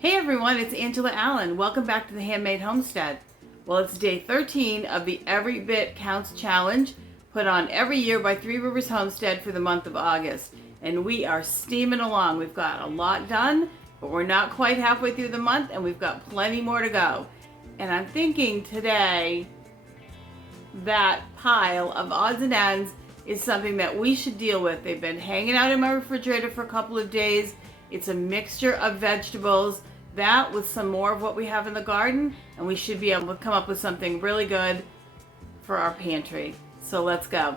Hey everyone, it's Angela Allen. Welcome back to the Handmade Homestead. Well, it's day 13 of the Every Bit Counts Challenge, put on every year by Three Rivers Homestead for the month of August. And we are steaming along. We've got a lot done, but we're not quite halfway through the month and we've got plenty more to go. And I'm thinking today that pile of odds and ends is something that we should deal with. They've been hanging out in my refrigerator for a couple of days. It's a mixture of vegetables, that with some more of what we have in the garden, and we should be able to come up with something really good for our pantry. So let's go.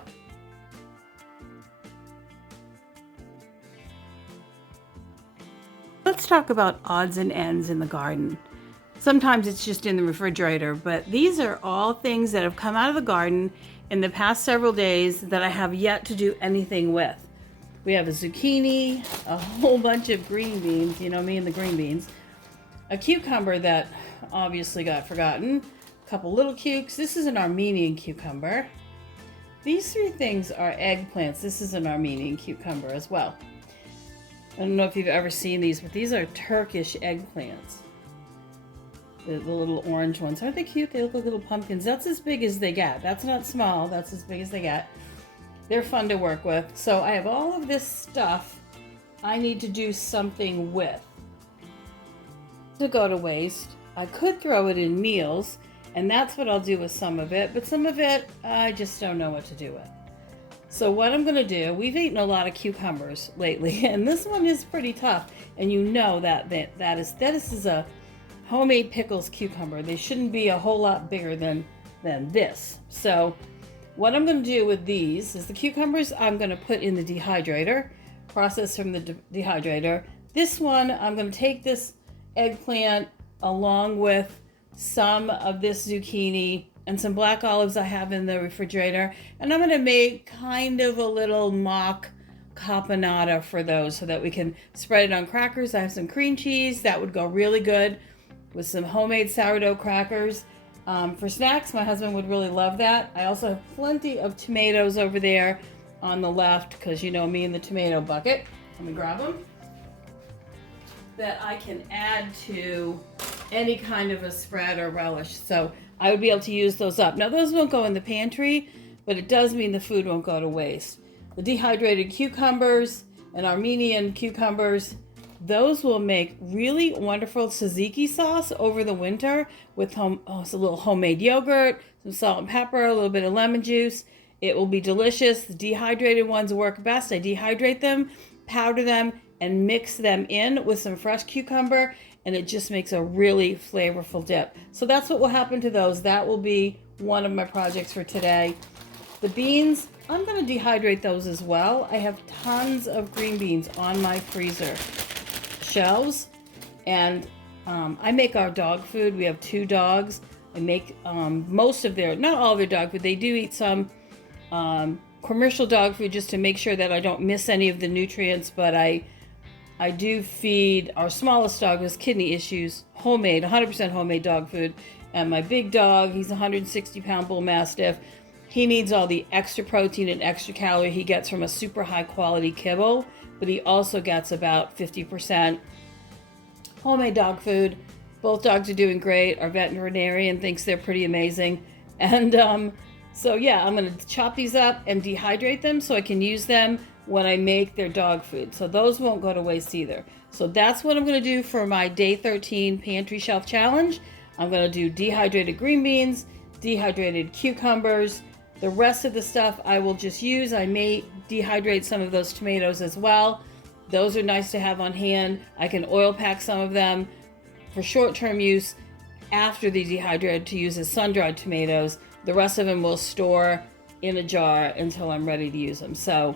Let's talk about odds and ends in the garden. Sometimes it's just in the refrigerator, but these are all things that have come out of the garden in the past several days that I have yet to do anything with. We have a zucchini, a whole bunch of green beans, you know me and the green beans, a cucumber that obviously got forgotten, a couple little cukes. This is an Armenian cucumber. These three things are eggplants. This is an Armenian cucumber as well. I don't know if you've ever seen these, but these are Turkish eggplants. The little orange ones. Aren't they cute? They look like little pumpkins. That's as big as they get. That's not small. That's as big as they get. They're fun to work with. So I have all of this stuff I need to do something with to go to waste. I could throw it in meals, and that's what I'll do with some of it, but some of it I just don't know what to do with. So what I'm going to do, we've eaten a lot of cucumbers lately, and this one is pretty tough, and you know that is a homemade pickles cucumber. They shouldn't be a whole lot bigger than this. So what I'm going to do with these is the cucumbers I'm going to put in the dehydrator, process from the dehydrator. This one, I'm going to take this eggplant along with some of this zucchini and some black olives I have in the refrigerator, and I'm going to make kind of a little mock caponata for those so that we can spread it on crackers. I have some cream cheese that would go really good with some homemade sourdough crackers. For snacks, my husband would really love that. I also have plenty of tomatoes over there on the left, because you know me and the tomato bucket. Let me grab them. That I can add to any kind of a spread or relish. So I would be able to use those up. Now those won't go in the pantry, but it does mean the food won't go to waste. The dehydrated cucumbers and Armenian cucumbers, those will make really wonderful tzatziki sauce over the winter with a little homemade yogurt, some salt and pepper, a little bit of lemon juice. It will be delicious. The dehydrated ones work best. I dehydrate them, powder them, and mix them in with some fresh cucumber, and it just makes a really flavorful dip. So that's what will happen to those. That will be one of my projects for today. The beans, I'm going to dehydrate those as well. I have tons of green beans on my freezer shelves, and I make our dog food. We have 2 dogs. I make most of their, not all of their dog food. They do eat some commercial dog food just to make sure that I don't miss any of the nutrients, but I do feed our smallest dog with kidney issues, homemade, 100% homemade dog food. And my big dog, he's a 160-pound bull mastiff. He needs all the extra protein and extra calorie he gets from a super high quality kibble, but he also gets about 50% homemade dog food. Both dogs are doing great. Our veterinarian thinks they're pretty amazing. And so yeah, I'm going to chop these up and dehydrate them so I can use them when I make their dog food. So those won't go to waste either. So that's what I'm going to do for my day 13 pantry shelf challenge. I'm going to do dehydrated green beans, dehydrated cucumbers. The rest of the stuff I will just use. I may dehydrate some of those tomatoes as well. Those are nice to have on hand. I can oil pack some of them for short-term use after they dehydrated to use as sun-dried tomatoes. The rest of them will store in a jar until I'm ready to use them. So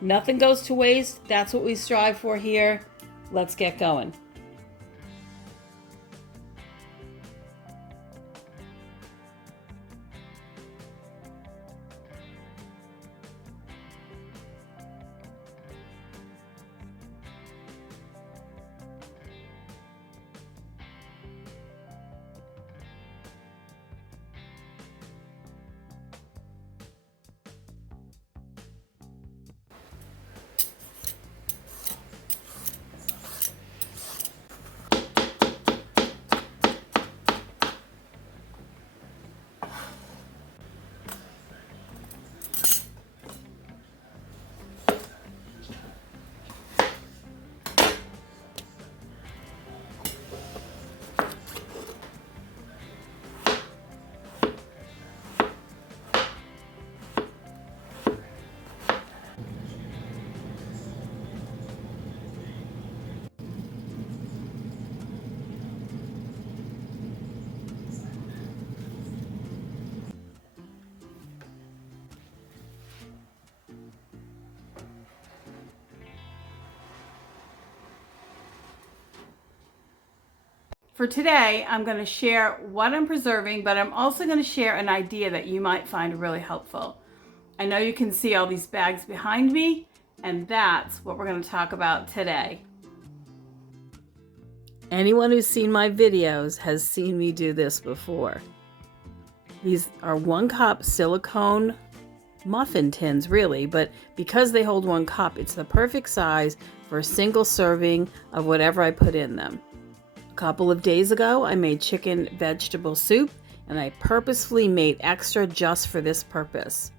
nothing goes to waste. That's what we strive for here. Let's get going. For today, I'm going to share what I'm preserving, but I'm also going to share an idea that you might find really helpful. I know you can see all these bags behind me, and that's what we're going to talk about today. Anyone who's seen my videos has seen me do this before. These are 1-cup silicone muffin tins, really, but because they hold 1 cup, it's the perfect size for a single serving of whatever I put in them. A couple of days ago, I made chicken vegetable soup, and I purposefully made extra just for this purpose.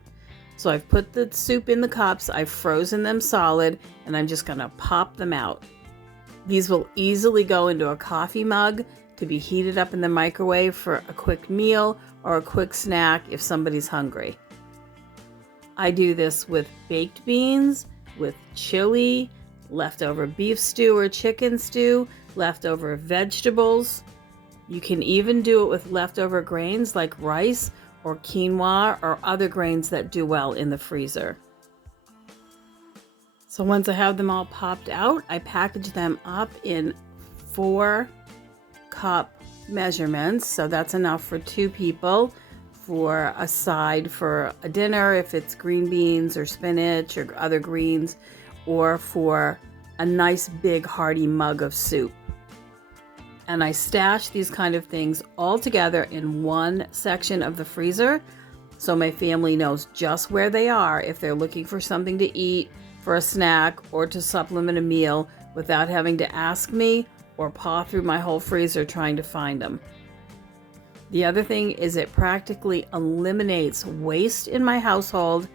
So I've put the soup in the cups, I've frozen them solid, and I'm just gonna pop them out. These will easily go into a coffee mug to be heated up in the microwave for a quick meal or a quick snack if somebody's hungry. I do this with baked beans, with chili, leftover beef stew or chicken stew, leftover vegetables. You can even do it with leftover grains like rice or quinoa or other grains that do well in the freezer. So once I have them all popped out, I package them up in 4-cup measurements. So that's enough for 2 people, for a side for a dinner if it's green beans or spinach or other greens, or for a nice big hearty mug of soup. And I stash these kind of things all together in one section of the freezer so my family knows just where they are if they're looking for something to eat, for a snack, or to supplement a meal without having to ask me or paw through my whole freezer trying to find them. The other thing is it practically eliminates waste in my household,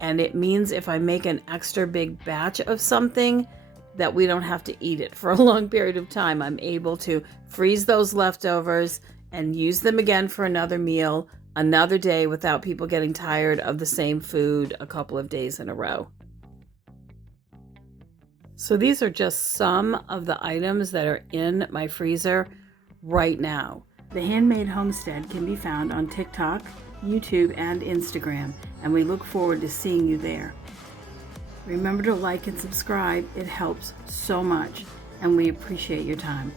and it means if I make an extra big batch of something that we don't have to eat it for a long period of time. I'm able to freeze those leftovers and use them again for another meal, another day, without people getting tired of the same food a couple of days in a row. So these are just some of the items that are in my freezer right now. The Handmade Homestead can be found on TikTok, YouTube, and Instagram, and we look forward to seeing you there. Remember to like and subscribe. It helps so much, and we appreciate your time.